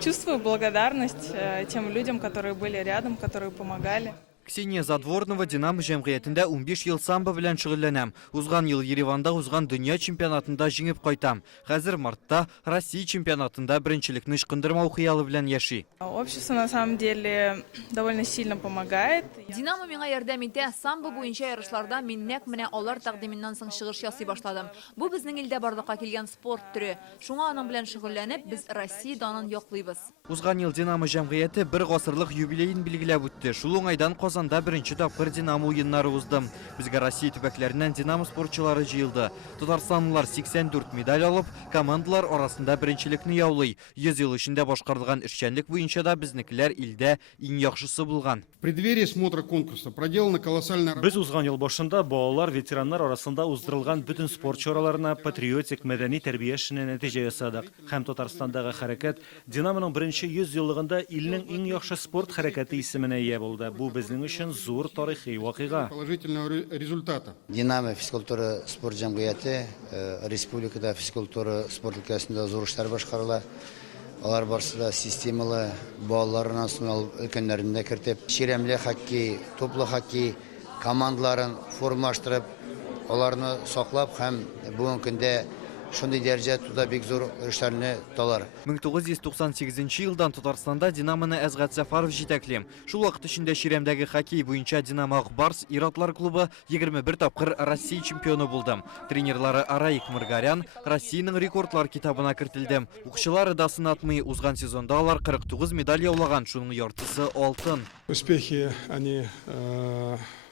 Чувствую благодарность тем людям, которые были рядом, которые помогали. Ксения Задворнова Динамо җәмгыятендә 15 ел самбо белән шөгыльләнәм. Узган ел Ереванда узган дөнья чемпионатында җиңеп кайтам. Хәзер мартта Россия чемпионатында беренчелекне ычкындырмау хыялы белән яши. Общество на самом деле довольно сильно помогает. Динамо миңа ярдәм итә. Самбо буенча ярышларда мин нәкъ менә алар тәкъдименнән соң чыгыш ясый башладым. Бу безнең илдә барлыкка килгән спорт төре. Шуңа аның белән шөгыльләнеп, без Россия данын яклыйбыз. Узган ел Динамо җәмгыяте бер гасырлык юбилейын билгеләп үтте. Шул уңайдан Казанда беренче тапкыр Динамо уеннары уздым. Безгә Россия төбәкләреннән Динамо спортчылары җыелды. Татарстанлылар 84 медаль алып, командалар арасында беренчелекне яулый. 100 ел эчендә башкарылган эшчәнлек буенча да безнекеләр илдә иң яхшысы булган. В преддверии смотра конкурса проделана колоссальная работа. Без узган ел башында балалар, ветераннар арасында уздырылган бөтен спорт чараларына патриотик мәдәни тәрбия эшенә нәтиҗә ясадык. Һәм Татарстандагы хәрәкәт Динаmoның беренче 100 еллыгында илнең иң яхшы спорт хәрәкәте исеменә ия булды. Бу безнең өчен зур тарихи вакыйга. Положительного результата. Динамо физкультура спорт җәмгыяте республикада физкультура спорт өлкәсендә зур эшләр башкарыла. Алар барысында системалы балаларына сынау өлкәннәрендә кертеп, чиремле хоккей, топлы хоккей командаларын формалаштырып, аларны саклап һәм бүгенге көндә шундый дәрәҗә туда бик зур эшләрне талар. 1998 елдан Татарстанда Динамоны Әзгат Сәфаров җитәкли. Шул вакыт эчендә чиремдәге хоккей буенча Динамо Акбарс ир-атлар клубы 21 тапкыр Россия чемпионы булды. Тренерлары Араик Мыргарян Россиянең рекордлар китабына кертелде. Укчылары да сынатмый, узган сезонда алар 49 медаль яулаган, шуның яртысы алтын. Успехи, они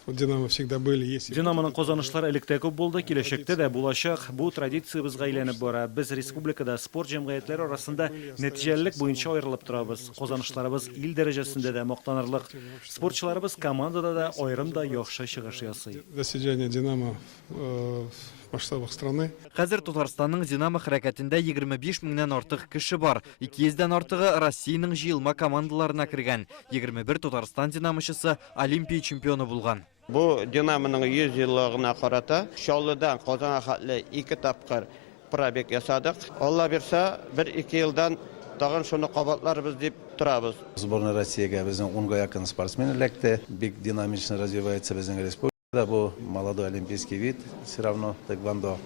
у Динамо всегда были, есть. Динаmoның казанышлары электә күп булды, киләчәктә дә булачак. Бу традициябызга әйләнеп бара. Без республикада спорт җәмгыятьләре арасында нәтиҗәлелек буенча аерылып торабыз. Казанышларыбыз ил дәрәҗәсендә дә мактанырлык. Спортчыларыбыз командада да аерым да яхшы чыгыш ясый. Достижения Динамо в масштабах страны. Хәзер Татарстанның Динамо хәрәкәтендә 25 меңнән артык кеше бар. 200дән артыгы Россиянең җыелма командаларына кергән. 21 Татарстан динамочысы Олимпия чемпионы булган. Бу Динамоның 100 еллыгына карата Чаллыдан Казанга хәтле 2 тапкыр пробег ясадык. Алла берсә, 1-2 елдан тагын шуны кабатларбыз дип торабыз. Сборная Россиягә безнең 10-га якын спортсмен эләкте. Бик динамично развивается безнең республикада. Бу молодой олимпийский вид, все равно тэквондо.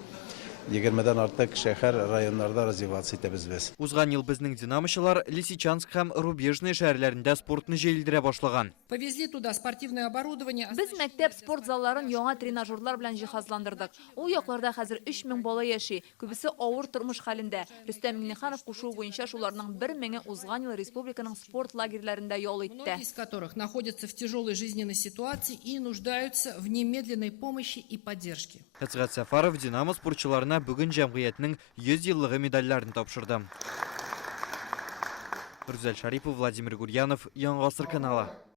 20дән артык шәһәр, районнарда развиваться итәбез без. Узган ел безнең динамочылар Лисичанск һәм Рубежный шәһәрләрендә спортны җәелдерә башлаган. Повезли туда спортивное оборудование. Без мәктәп спорт залларын яңа тренажерлар белән җиһазландырдык. Ул якларда хәзер 3000 бала яши, күбесе авыр тормыш хәлендә. Рөстәм Миңнеханов кушуы буенча шуларның 1000-е узган ел республиканың спорт лагерьләрендә ял итте. Многие из которых находятся в тяжелой жизненной ситуации и нуждаются в немедленной помощи и поддержке. Әзгат Сәфаров Динамо спортчыларына бүген җәмгыятьнең 100 еллыгы медальләрен тапшырды. Рүзәл Шарипов, Владимир Гурьянов, Яңа Гасыр каналы.